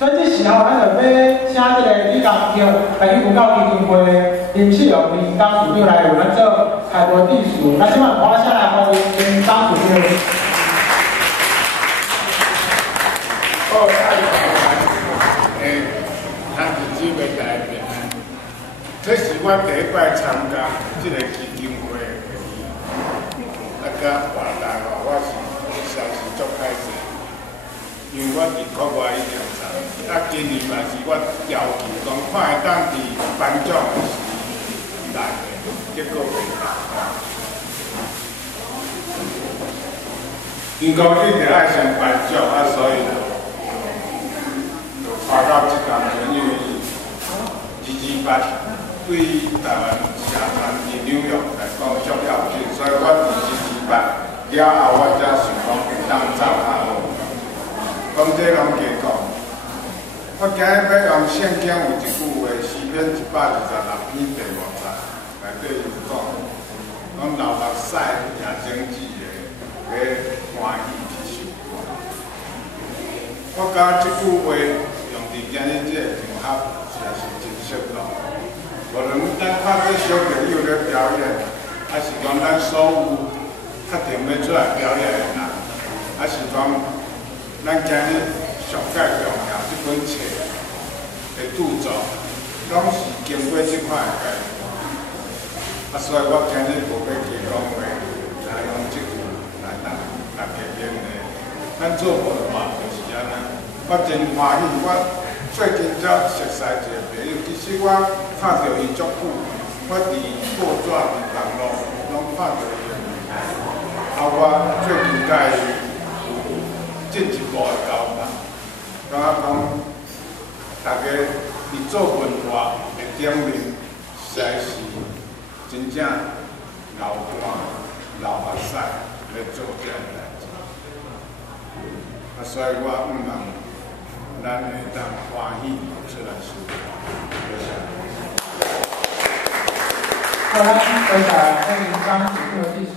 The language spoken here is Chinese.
所以这时候咱就要请这个李刚叫台语文教基金会林世荣林刚处长来为咱做开播致辞。那今晚我先来欢迎林刚处长。好，太好了，咱自己要来面。这是我第一摆参加这个基金会的会议，甲活动哦，我是消息足开心，因为我伫国外已经参，今年嘛是我要求讲看会当伫颁奖的时来的，结果袂当。因讲一定爱先颁奖所以就花到这工钱，因为228对台湾社团伫纽约来讲足要紧，所以我228了后，我才想讲会当走较好。讲这拢加讲，我今日要用圣经有一句话，诗篇126篇第5节内底有讲，讲流目屎也精致的，要欢喜去受苦。我感觉这句话用伫今日这个场合，实在是真适当。无论咱拍这小朋友咧表演，还是讲咱所有确定要出来表演的人，还是讲咱今日上界重要这本册的著作，拢是经过这款的概念。所以我今日无要加讲话，来用这句来答大家勉励。咱做文化就是安尼，我真欢喜我。最近才熟悉一个朋友，其实我看到伊足久，我伫报纸、伫网络拢看到伊的面。我最近甲伊有进一步的交谈，感觉讲大家伫做文化的顶面，实在是真正流汗、流目屎来做这样代志。所以我毋通。咱会当欢喜出来说话。好，咱回答欢迎张主任的致辞。